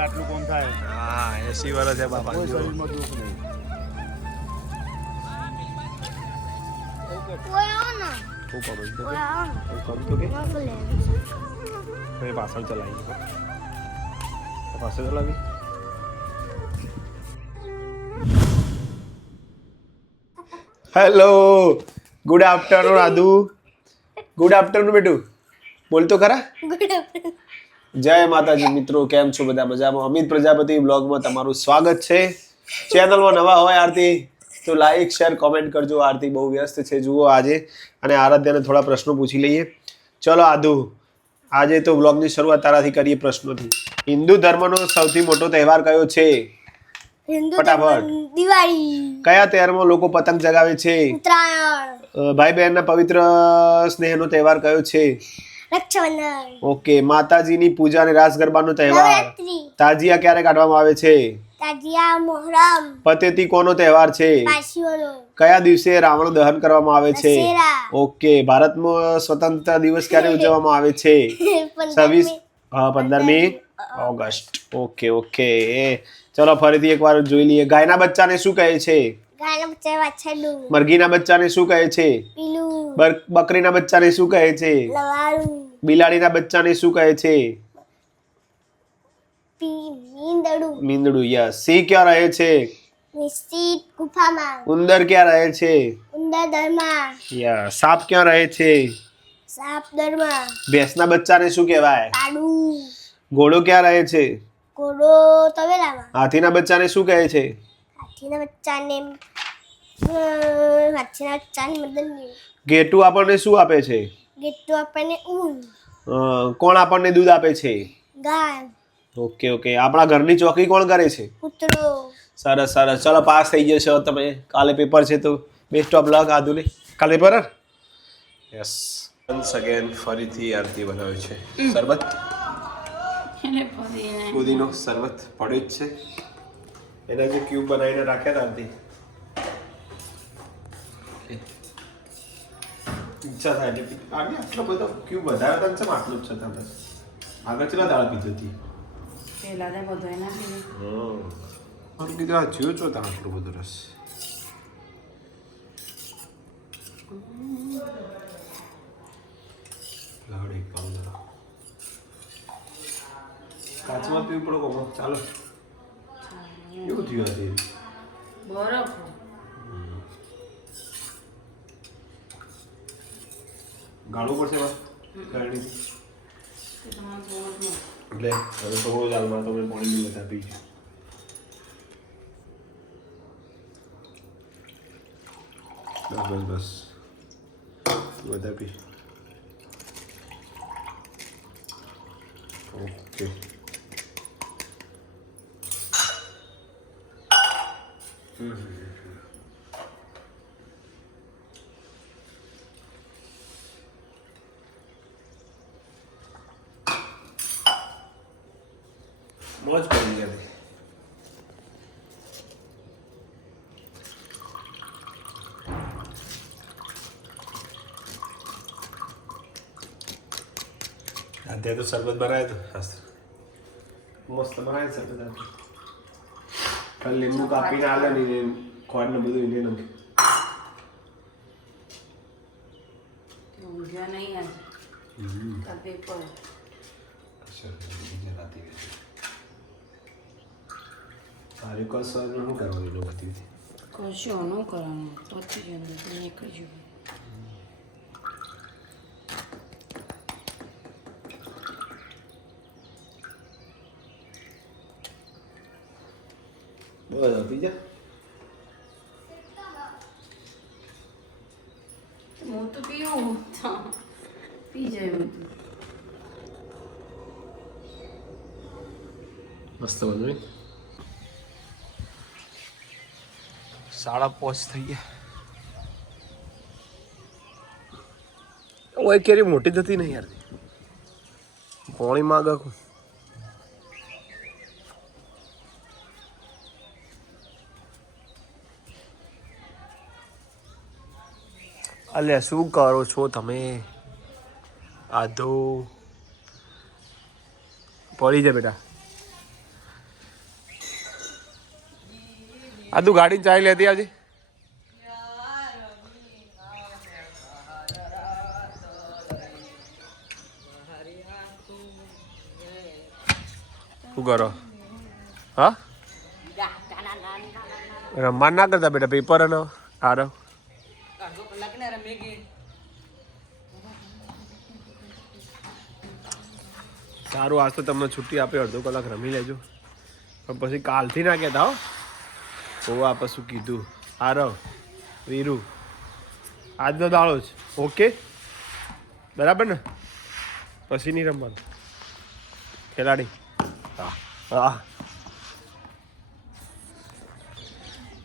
આટલું કોણ થાય? હા 80 વર્ષ છે બાપા. શરીરમાં દુઃખ નહીં. શું કરું છું કે પાછળ ચલાવી પાછળ ચલાવી. હેલો, ગુડ આફ્ટરનૂન આદુ. ગુડ આફ્ટરનૂન બેટુ. બોલતો ખરા. જય માતાજી મિત્રો, કેમ છો બધા? મજામાં? અમિત પ્રજાપતિ બ્લોગમાં તમારું સ્વાગત છે. ચેનલમાં નવા હોય આરતી તો લાઈક શેર કોમેન્ટ કરજો. આરતી બહુ વ્યસ્ત છે જુઓ આજે, અને આરાધ્યાને થોડા પ્રશ્નો પૂછી લઈએ. ચલો આદુ, આજે તો બ્લોગની શરૂઆત તારાથી કરીએ પ્રશ્નોથી. હિન્દુ ધર્મનો સૌથી મોટો તહેવાર કયો છે? ફટાફટ. દિવાળી. કયા તહેવારમાં લોકો પતંગ ચગાવે છે? ઉત્તરાયણ. ભાઈ બહેનના પવિત્ર સ્નેહનો તહેવાર કયો છે? રક્ષાબંધન. ઓકે. માતાજીની પૂજા અને રાસ ગરબાનો તહેવાર. નવરાત્રી. તાજિયા ક્યારે કાઢવામાં આવે છે? તાજિયા. મોહરમ. પતેતી કોનો તહેવાર છે? પારસીઓનો. કયા દિવસે રાવણ દહન કરવામાં આવે છે? દશેરા. ઓકે. ભારતમાં સ્વતંત્રતા દિવસ ક્યારે ઉજવવામાં આવે છે? 15મી ઓગસ્ટ. Okay okay. ચલો ફરીથી એકવાર જોઈ લઈએ. ગાયના બચ્ચાને શું કહે છે? ગાયના બચ્ચા વાછરડું. મરઘીના બચ્ચાને શું કહે છે? પીલું. બકરીના બચ્ચાને શું કહે છે? લવાળું. બિલાડીના બચ્ચાને શું કહે છે? મીંદડું. મીંદડું. યસ. સિંહ ક્યાં રહે છે? નિશ્ચિત ગુફામાં. ઉંદર ક્યાં રહે છે? ઉંદર દરમાં. યસ. સાપ ક્યાં રહે છે? સાપ દરમાં. ભેંસના બચ્ચાને શું કહેવાય? પાડું. ઘોડો ક્યાં રહે છે? ઘોડો તબેલામાં. હાથીના બચ્ચાને શું કહે છે? હાથીના બચ્ચાને મદદની. ઘેટું આપણને શું આપે છે? ગેટુ આપણને ઊન. કોણ આપણને દૂધ આપે છે? ગાય. Okay okay. આપણા ઘરની ચોકી કોણ કરે છે? કૂતરો. સરસ સરસ. ચલો પાસ થઈ જશો તમે. કાલે પેપર છે તો બેસ્ટ ઓફ લક આદુને. કાલે પેપર. યસ. વન્સ અગેન ફરીથી આરતી બનાવે છે શરબત. પુદીનો શરબત પડ્યો જ છે. એના જે ક્યુબ બનાવીને રાખ્યા હતા આરતી. ઈચ્છા થાય એટલે આરતી આટલો બધો ક્યુબ વધારે હતા ને આટલું જ છે તમે આગળ ચલા દાળ પીધી હતી પેલા ને બધો એના પીધી. પણ કીધું આ જ્યો છો ત્યાં આટલું બધું રસ. લાવડી પાવડર કાચમાં પીવું પડો કોમો. ચાલો એવું થયું હતી બરફ. ગાળવું પડશે બસ ગાળી તે તમારે થોડું એટલે હવે તો રોજ હાલમાં તો મેં પાણી બી બધા પી ગયું. બસ બસ બધા પી. ઓકે. મોજ પડી ગયા. અત્યારે તો શરબત બનાવે તો મસ્ત બનાવે શરબત. ખાલી લીંબુ કાપીને આલે ને ખોડ ને બધું એને નાખે. ઊંઘ્યા નહીં આજે. કાલ પેપર. તારે કસ શું કરવાનું લોકો હતી કશું ન કરવાનું. પતી ગયું નીકળી ગયું. બસ આપી જા. હું તો પીવું પી જાય બધું. મસ્ત બન્યું. 5:30 થઈ ગયા. ઓય કેરી મોટી થતી નહીં યાર. પાણી માંગા અલ્યા શું કરો છો તમે? આધો પડી જાય બેટા. આધુ ગાડી ચાલી લેતી આવજે. શું કરો? હા રમવા ના કરતા બેટા, પેપર અને આરવ સારું. આજ તો તમને છુટ્ટી આપી, અડધો કલાક રમી લેજો, પણ પછી કાલથી ના કહેતા હો. ઓ આ પછી કીધું આરવ વીરુ આજનો દાડો જ. ઓકે બરાબર ને? પછી નહીં રમવાનું ખેલાડી. હા હા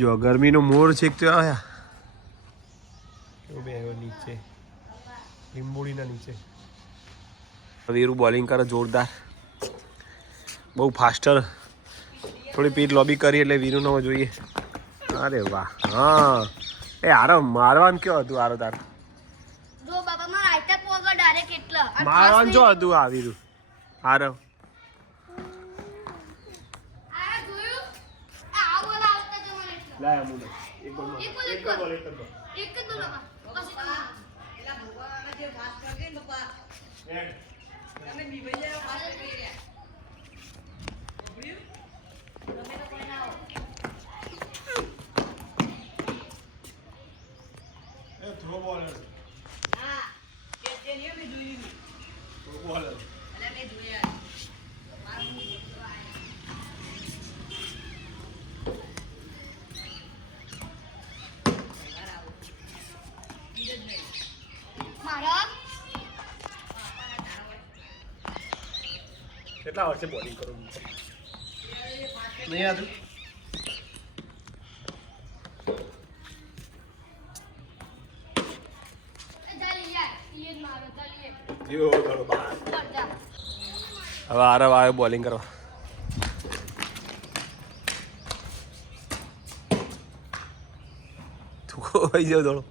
જો ગરમીનો મોર છે તો આયા બે નીચે લીંબોડીના નીચે. વીરુ બોલિંગ કરે જોરદાર, બહુ ફાસ્ટર. થોડી પીટ લોબી કરી એટલે વીરુ નો જોઈએ. અરે વાહ. હા એ આરવ મારવાનું કયો હતું? આરવ તાર જો બાબા માં આઈટા પોગો ડાયરેક્ટ એટલા મારવાનું જો હતું આ વીરુ આરવ. આ જોયું આ બોલ આવતા તમારે એટલા લાય અમુલ એક બોલ એક બોલ એક બોલ એક જ બોલ બાબા એલા ભગવાન જે ઘાસ કરગે ને બાપા તમે બીબઈ જાવ ઘાસ કરી રહ્યા તમે તો કોઈ ના આવો એ થ્રો બોલ. હા કે નિયમ મે જોયું થ્રો બોલ અલે મે જોયા મારા કેટલા વર્ષે બોલિંગ કરું નહીં આતું? હવે આરવ આવ્યો બોલિંગ કરવા. થઈ જાવ થોડો.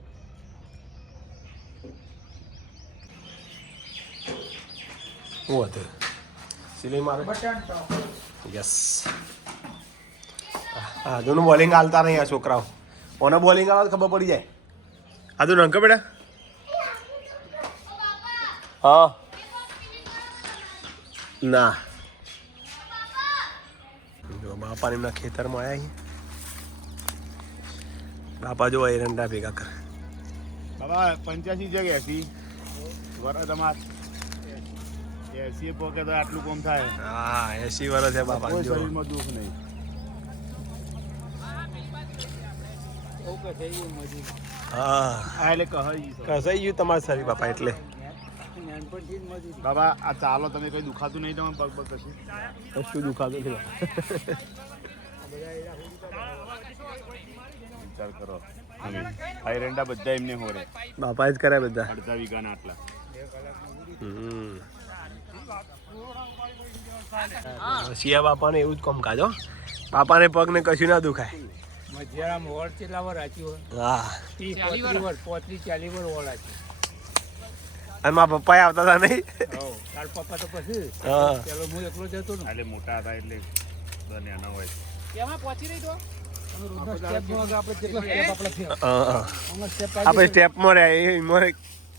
શું હતું? સિલાઈ મારે. યસ. આધુનું બોલિંગ હાલતા નહીં આ છોકરાઓ. કોને બોલિંગ આવે ખબર પડી જાય. આધુ નંકો બેટા. હા ના જો બાપા એમના ખેતરમાં આવ્યા. બાપા જો એરંડા ભેગા કરે. બાબા 85 જગ્યા 80 વરા તમાર 80 પોકે તો આટલું કોમ થાય. હા 80 વર્ષ છે બાપા. કોઈ જો શરીરમાં દુઃખ નહીં. હા એટલે કહાઈ કસાઈ ગયું તમારું શરીર બાપા. એટલે બાબા આ ચાલો તમે કઈ દુખાતું નહીં તમે પગ પગ કશું કશું દુખાતું નથી. વિચાર કરો તમે આ એરંડા બધા એમને હોરે બાપા જ કરે બધા. અડધા વીઘાના આટલા. શિયા બાપાને એવું જ કામ કાજો. બાપાને પગ ને કશું ના દુખાય. હા અને મારા પપ્પા આવતા હતા નહીં. એટલે મોટા હતા એટલે નાના હોય. આપણે સ્ટેપમાં રહ્યા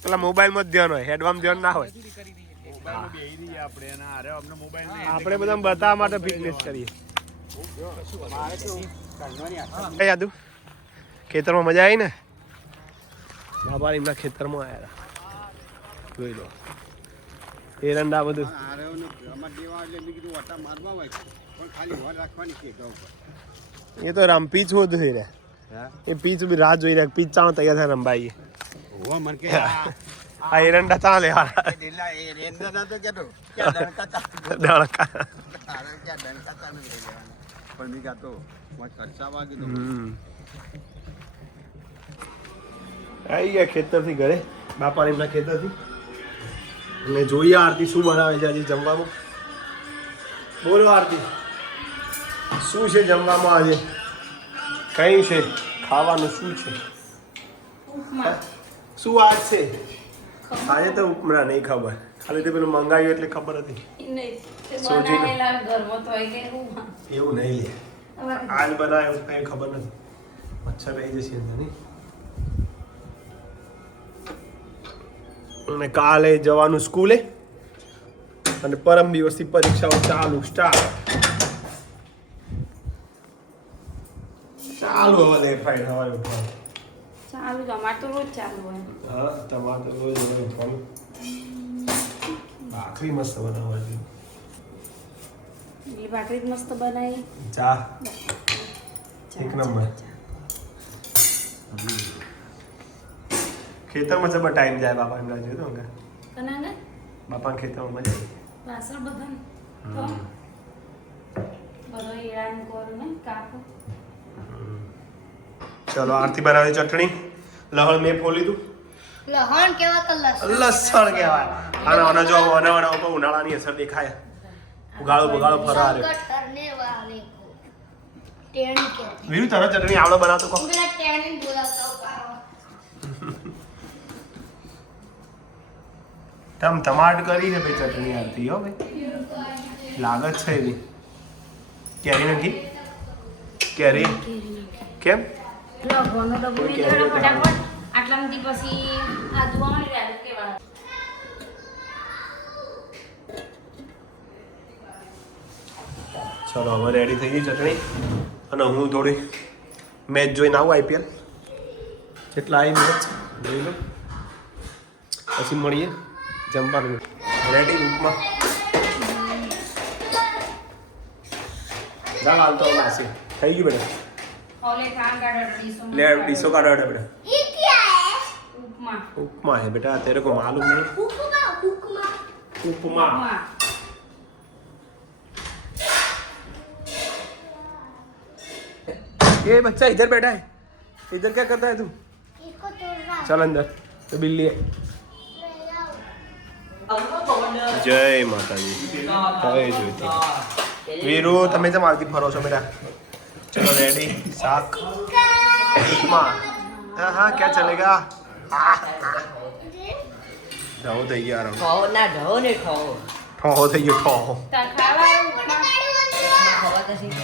પેલા મોબાઈલમાં જ ધ્યાન હોય, હેડવામાં ધ્યાન ના હોય. આપણે બધા બતાવવા માટે ફિટનેસ કરીએ. યાદુ ખેતરમાં મજા આવી ને? બાબા એમના ખેતરમાં આવ્યા જોઈ લો એરંડા બધું. એ તો રમ પીચ હોત થઈ રહ્યા. એ પીચ બી રાહ જોઈ રહ્યા. પીચ ચાણ તૈયાર થાય રંબાઈ. આ એરંડા ચાણ લેવાના. આવી ગયા ખેતરથી ઘરે, બાપા એમના ખેતરથી. અને જોઈએ આરતી શું બનાવે છે આજે જમવામાં. બોલો આરતી, શું છે જમવામાં આજે? કઈ છે ખાવાનું? શું છે? શું આજ છે? આજે તો ઉપમા નહીં ખબર, ખાલી તે પેલું મંગાવ્યું એટલે ખબર હતી. નહીં તે સોજીનો. બનાવેલા ઘરમાં તો હોય કે હું એવું નહીં લે, આજ બનાવ્યું કઈ ખબર નથી. મચ્છર રહી જશે અંદર નહીં. અને કાલે જવાનું સ્કૂલે અને પરમ દિવસથી પરીક્ષાઓ ચાલુ સ્ટાર્ટ. ચાલુ હવે દેખાય સવારે ઉઠવાનું. ચાલુ તો અમારે તો રોજ ચાલુ હોય. હા તમારે તો રોજ હવે ઉઠવાનું. ભાખરી મસ્ત બનાવવાની. એ ભાખરી જ મસ્ત બનાવી. ચા એક નંબર. ખેતરમાં જબર ટાઈમ જાય બાપા એમ લાગે તો અંગા. કનાંગા બાપા ખેતરમાં મજા આવે. પાછળ બધા તો બધો ઈરાન કોરું ને કાપો. ચલો આરતી બનાવી ચટણી. લહણ મેં ફોલી દઉં. લહણ કેવા તો લસણ કહેવાય. આના જો આના ઉપર ઉનાળાની અસર દેખાય. ઉગાળો બગાળો ફરા રહ્યો. કરને વાલે કો ટેણી કે વીરુ તને ચટણી આવડે બનાવતો કો. પેલા ટેણી બોલાવતા ઉપાડો. તમ ટમાટ કરી છે ભાઈ ચટણી આરતી હો ભાઈ. લાગત છે એવી. કેરી નથી? કેરી કેમ? લગવાનો ડબ્બો મેં જોડે ફટાફટ આટલામાંથી પછી આ ધોવાની રાત કેવા. ચલો હવે રેડી થઈ ગઈ ચટણી. અને હું થોડી મેચ જોઈને આવું IPL. કેટલા આવી મેચ જોઈ લો પછી મળીએ જમવાનું. રેડી ઉપમા દાળ હાલતો નાસી થઈ ગયું બેટા. ઓલે કામ કાઢો ડીશો ले डिशो का ऑर्डर बेटा. ये क्या है? ઉપમા उपमा है बेटा, तेरे को मालूम नहीं? हुक्मा हुक्मा उपमा. ઉપમા ये बच्चा इधर बैठा है, इधर क्या करता है तू? इसको तोड़ना चल अंदर. तो बिल्ली है. जय माताजी. जय ज्योति. वीरू તમે જેમ આવતી ફરો છો બેટા. चलो रेडी. શાક ઉપમા. हाँ हाँ क्या चलेगा? ढो થઈ ગયા રો. ઠો ના ઢો ને ઠો ઠો થઈ ગયો ઠો. તા ખાવા ઉપમા ખબર તો શીખ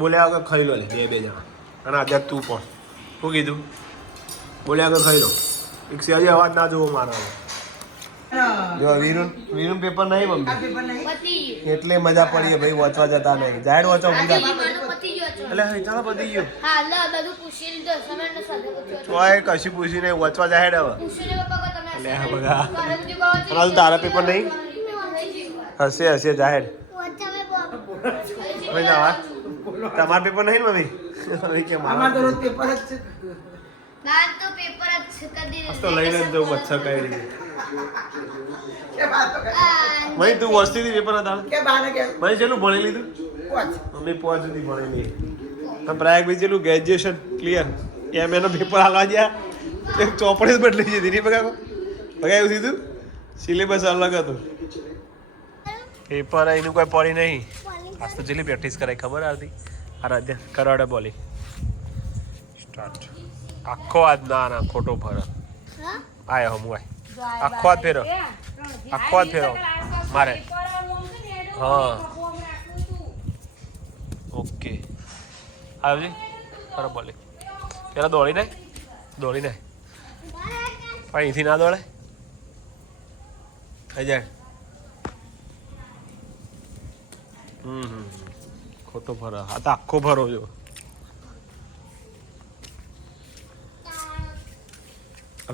બોલ્યા વગર ખાઈ લો લે બે જણા. અને આજે તું પણ શું કીધું? બોલ્યા વગર ખાઈ લો. એક સેજી અવાજ ના જોવો મારો. જો વીરું પેપર નહીં મમ્મી पति એટલે મજા પડી ભાઈ વાંચવા જતા નહીં. જાહેર વાંચો આજે બીજા માનો પતિ જો છો એટલે અહીં ચાલો પતી ગયું. હા લ બધું પૂછી લીધો સમયનો સાધે પૂછ્યો તોય કશું પૂછી નહીં વાંચવા જાહેર હવે. પૂછીને પપ્પા કો તમે લે આ બગા. તારે બીજું કહો છો હાલ તારા પેપર નહીં? હશે હશે જાહેર. હવે જવા. તમારા પેપર નહીં ને મમ્મી? હવે કે મારા તો રોજ પેપર જ છે ના તો પેપર જ કદી તો લઈને જ જવું મચ્છર કઈ રીતે. કે વાત તો મમ્મી તું વસ્તી થી પેપર હતા? કે બાને કે મમ્મી ચેલું ભણી લીધું? watch મમ્મી 5 સુધી ભણેલી. તો પ્રયાગ ભાઈ ચેલું ગ્રેજ્યુએશન ક્લિયર. એમ એનો પેપર હાલવા ગયા એક ચોપડી જ બદલી દીધી નહીં બગાવો બગાવ્યું સીધું. સિલેબસ અલગ હતું. પેપર એનું કોઈ પડી નહીં. આજ તો જેટલી પ્રેક્ટિસ કરાય ખબર હતી. આરાધ્ય કરાડે બોલી સ્ટાર્ટ. આખો હાથ ના ખોટો ફરક આયો હમ આય. આખો હાથ ફેરો. આખો હાથ ફેરો મારે. હા ઓકે આવજી ખરો બોલી. પેલા દોડી નાય દોડી નાય પણ અહીંથી ના દોડે થઈ જાય. ખોટો ફરો. હા તો આખો ફરો જો.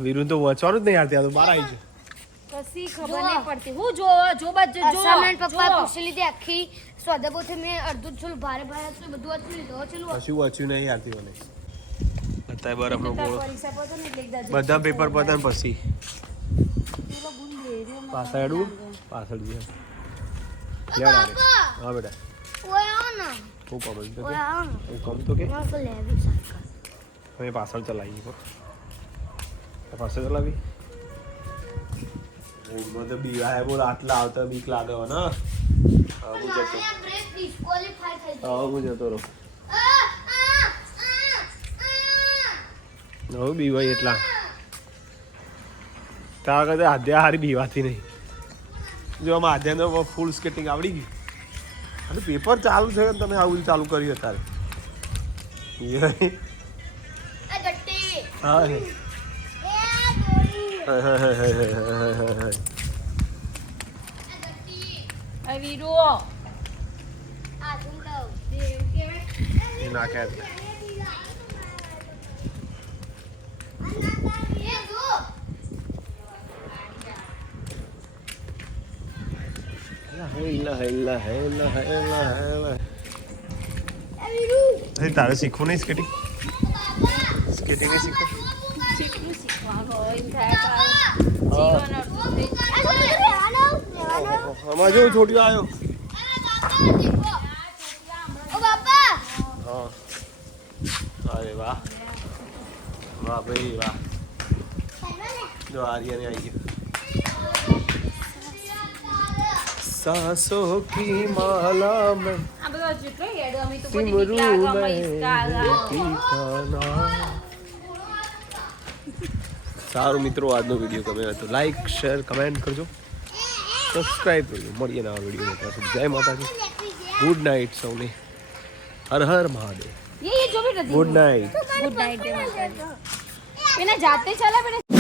વીરું તો વાંચવાનું જ નહીં હારતી. આ તો બહાર આવી ગયું. કશી ખબર નહીં પડતી. હું જો જો બાજુ જો અસાઇનમેન્ટ પપ્પા પૂછી લીધી આખી સ્વાદપોથી મેં અડધું છોલું ભારે ભારે હતું બધું વાંચી લીધું હવે છેલ્લું કશું વાંચ્યું નહીં હારતી મને. અત્યારે બરફનો ગોળો. પરીક્ષા પર તો નહીં એકદા બધા પેપર પતા ને પછી પાછળ અડવું પાછળ જઈએ. પાપા હા બેટા ઓય આવો ને હું કમ તો ઓય આવો ને હું કમ તો કે મારે તો લેવી સાયકલ હવે પાછળ ચલાવી પાછળ ચલાવી. મને તો બીવાય બોલ. આટલા આવતા બીક લાગે હો ને. હું જતો બ્રેક ડિસ્ક્વોલિફાય થઈ હું જતો રહું. ગયું હવે બીવાય એટલા તારા કરતા આધ્યા હારી બીવાતી નહીં. જો આમાં આધ્યાને ફૂલ સ્કેટિંગ આવડી ગઈ. અને પેપર ચાલુ છે અને તમે આવું ચાલુ કર્યું અત્યારે. આ ગટ્ટી હા એ દોરી હા હા હા આ ગટ્ટી આ વીરો આ ઝુંડો દેવ કેવાય એ નાખે એ જો હેલા હેલા હેલા હેલા હેલા. એ વીરુ તારે શીખવું નહીં સ્કેટિંગ? સ્કેટિંગ નહીં શીખવું? કેટલું શીખવાનું હોય એમ થાય તો જીવન અડધું થઈ જાય. આમાં જો છોટીઓ આવ્યો. ઓ બાપા હા અરે વાહ વાહ ભાઈ વાહ. જો આર્યને આવી ગયો. સાસો કી માલા મેં આ બધો જેટલો હેડ અમે તો બધી સિમરું નીકળ્યા અમે મેં ઈસકા ઠીકાના. સારું મિત્રો, આજનો વિડીયો ગમે તો લાઈક શેર કમેન્ટ કરજો, સબસ્ક્રાઈબ કરજો. મળીએ નવા વિડીયો. જય માતાજી, ગુડ નાઇટ સૌને. હર હર મહાદેવ. ये जो भी ગુડ નાઇટ. गुड नाइट एना जाते चला बेटा